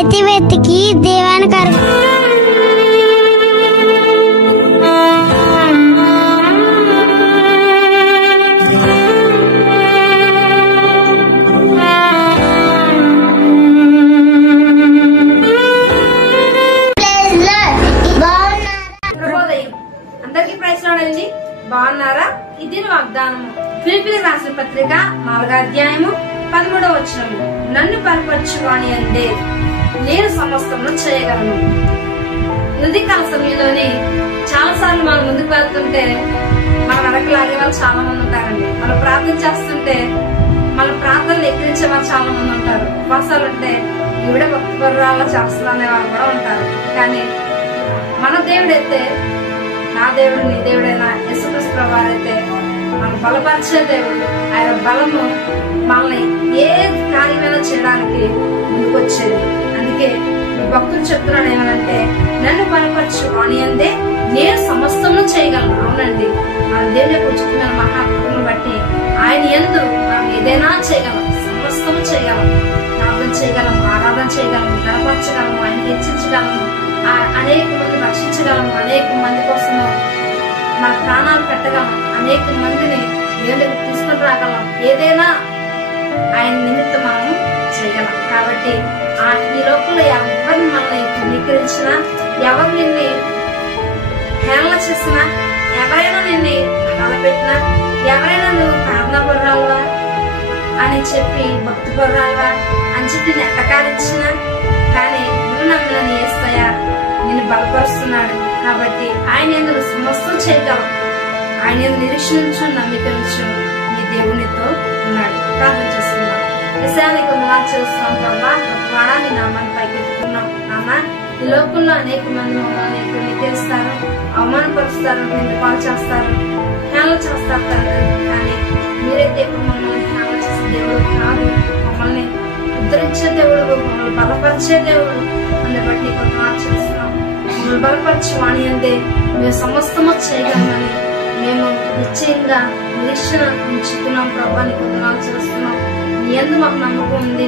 అయితే వెతికి దేవానికి అందరికి ప్రైజ్ రాడండి. బాగున్నారా? ఇది వాగ్దానము. ఫిలిప్పీయులకు రాసిన పత్రిక 4వ అధ్యాయము 13వ వచనము. నన్ను బలపరచువాని అంటే నేను సమస్తమును చేయగలను. ఉదయకాల సమయంలోనే చాలా సార్లు మనం ముందుకు వెళ్తుంటే మన వెనక్కి లాగే వాళ్ళు చాలా మంది ఉంటారండి. మనం ప్రార్థన చేస్తుంటే మన ప్రార్థనలు ఎక్కిరించే వాళ్ళు చాలా మంది ఉంటారు. ఉపవాసాలు ఉంటే ఇవిడే భక్తి పరురాల్లో చేస్తున్నా అనే వాళ్ళు కూడా ఉంటారు. కానీ మన దేవుడైతే, నా దేవుడు నీ దేవుడైనా యేసుక్రీస్తు ప్రభువారైతే మనం బలపరిచే దేవుడు. ఆయన బలము మనల్ని ఏ కార్యమైనా చేయడానికి ముందుకు వచ్చేది. అందుకే ఈ భక్తులు చెప్తున్నాడు ఏమనంటే, నన్ను బలపరచు అని అంటే నేను సమస్తము చేయగలను. అవునండి, మన దేవుని కూర్చున్న మహాత్మను బట్టి ఆయన యందు మనం ఏదైనా చేయగలం, సమస్తము చేయగలం. ప్రార్థన చేయగలం, ఆరాధన చేయగలము, గణపరచగలము, ఆయన హెచ్చించగలము, అనేక మంది రక్షించగలము, అనేక మంది కోసము మన ప్రాణాలు పెట్టగలం, అనేక మందిని దేవుడికి తీసుకుని రాగలం. ఏదైనా ఆయన నిమిత్తం మనం చేయగలం. కాబట్టి ఈ లోకంలో ఎవరిని మనల్ని ధృవీకరించినా, ఎవరు నిన్ను హేళన చేసినా, ఎవరైనా నిన్ను అనాలపెట్టినా, ఎవరైనా నువ్వు ప్రార్థనా పరురాలువా అని చెప్పి భక్తి పరురాలువా అని చెప్పి నేను ఎట్టకారించినా, కానీ నువ్వు నమ్మని యేసయ్య నిన్ను బలపరుస్తున్నాడు. కాబట్టి ఆయన ఎందుకు సమస్తం చేయగలం. ఆయన నిరీక్షించు, నమ్మికరించు, నీ దేవునితో ఉన్నాడు. ప్రార్థన చేస్తున్నాం. విషయానికి చేస్తున్నాం ప్రభా, వాడాన్ని నామాన్ని పైకెత్తుకున్నాం. నాన్న, ఈ లోకంలో అనేక మంది మమ్మల్ని నిందిస్తారు, అవమానపరుస్తారు, నిన్ను పాలు చేస్తారు, హేళన చేస్తారు తండ్రి. కానీ మీరైతే ఇప్పుడు మమ్మల్ని హేళన చేసే దేవుడు కాదు, మమ్మల్ని ఉద్ధరించే దేవుడు, మమ్మల్ని బలపరిచే దేవుడు. అందుని బట్టి కొంతమంది చేస్తున్నాం. మమ్మల్ని బలపరిచి వాణి అంటే మేము సమస్తము చేయగలమని మేము నిశ్చయంగా నిరీక్షణ ఉంచుతున్నాం. ప్రభాని కొంతమంది చేస్తున్నాం. నీ యందు మాకు నమ్మకం ఉంది.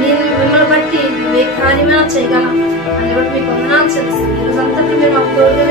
నేను మిమ్మల్ని బట్టి నువ్వు ఏ కార్యమైనా చేయగలం అని బట్టి మీకు వందనాలు చేస్తున్నాం. ఈ రోజంతట్లో మీరు మాకు తోడుగా